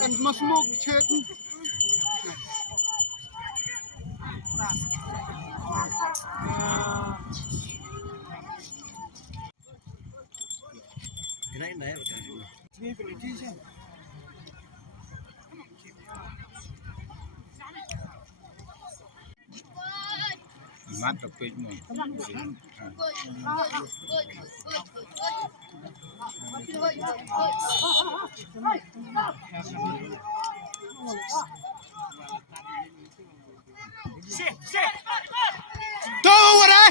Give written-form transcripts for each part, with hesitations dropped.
Kan mas smoke chat. Mát là quên rồi. Đâu ở đây?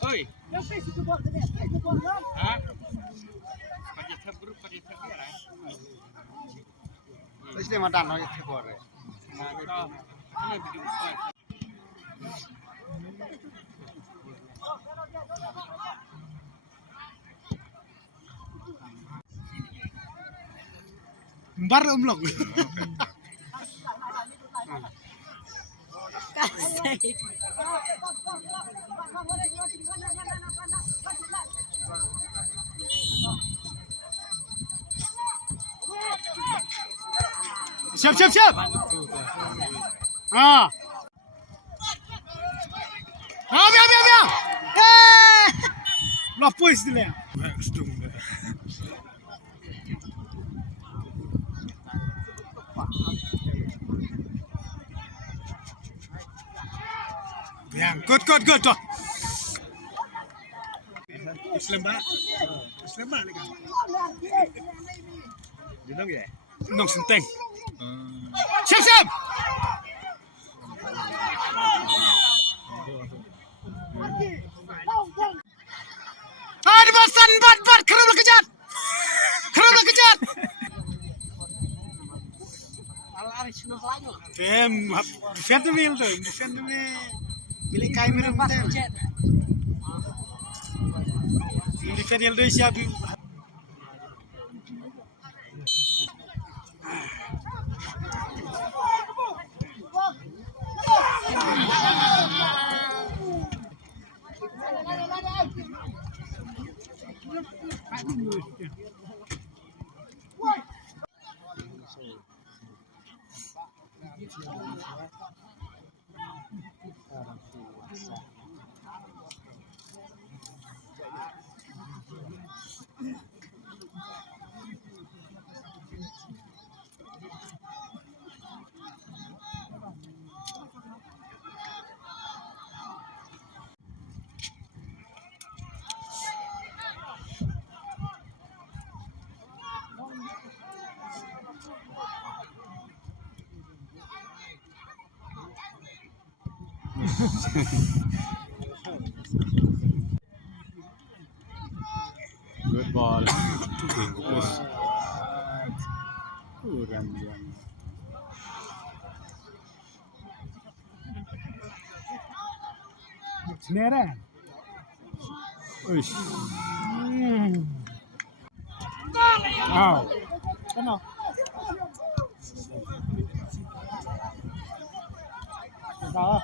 Oi. Hah? Isliye mà đàn nó thế bỏ rồi. Bar umlok. Siap siap siap. Ah. Ah, biar biar biar. Lapis dia. Yang good tuh. Islam ba ni kan. Dinong ya? Nong senteng. Siap siap. Ada basan bat kerumlah kejar. Tem, defend me. Milik kai merem tem. Defend yang doi siap. Good ball. Kurang. Nera. Uish. Wow. Ano? Sao?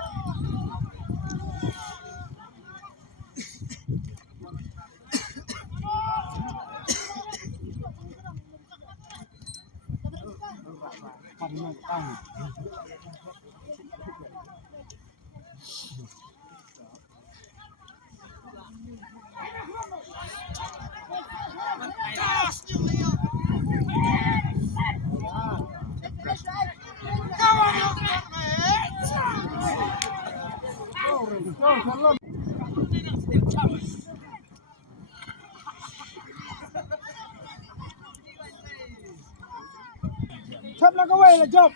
Chop nó có quay là chop.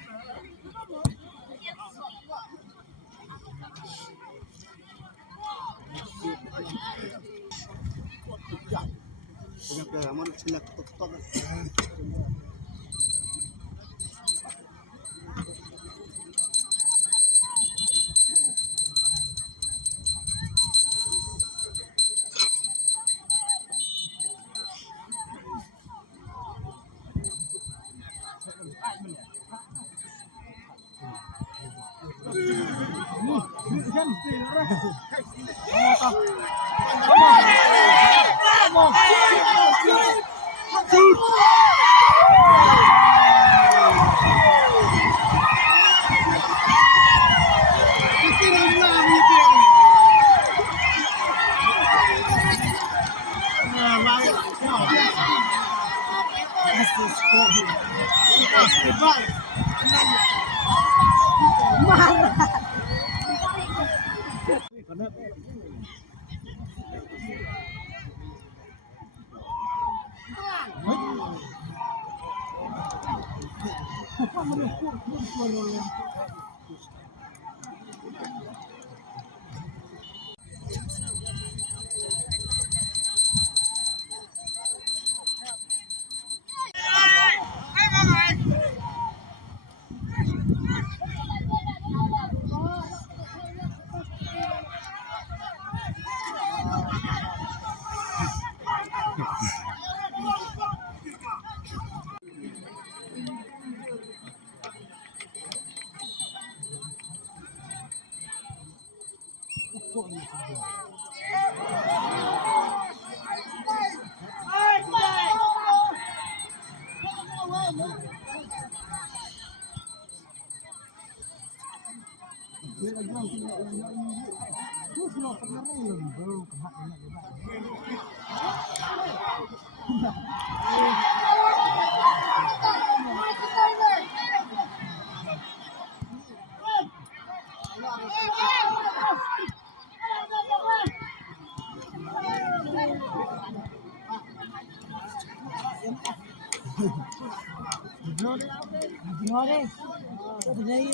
Ngồi đi. Tôi thấy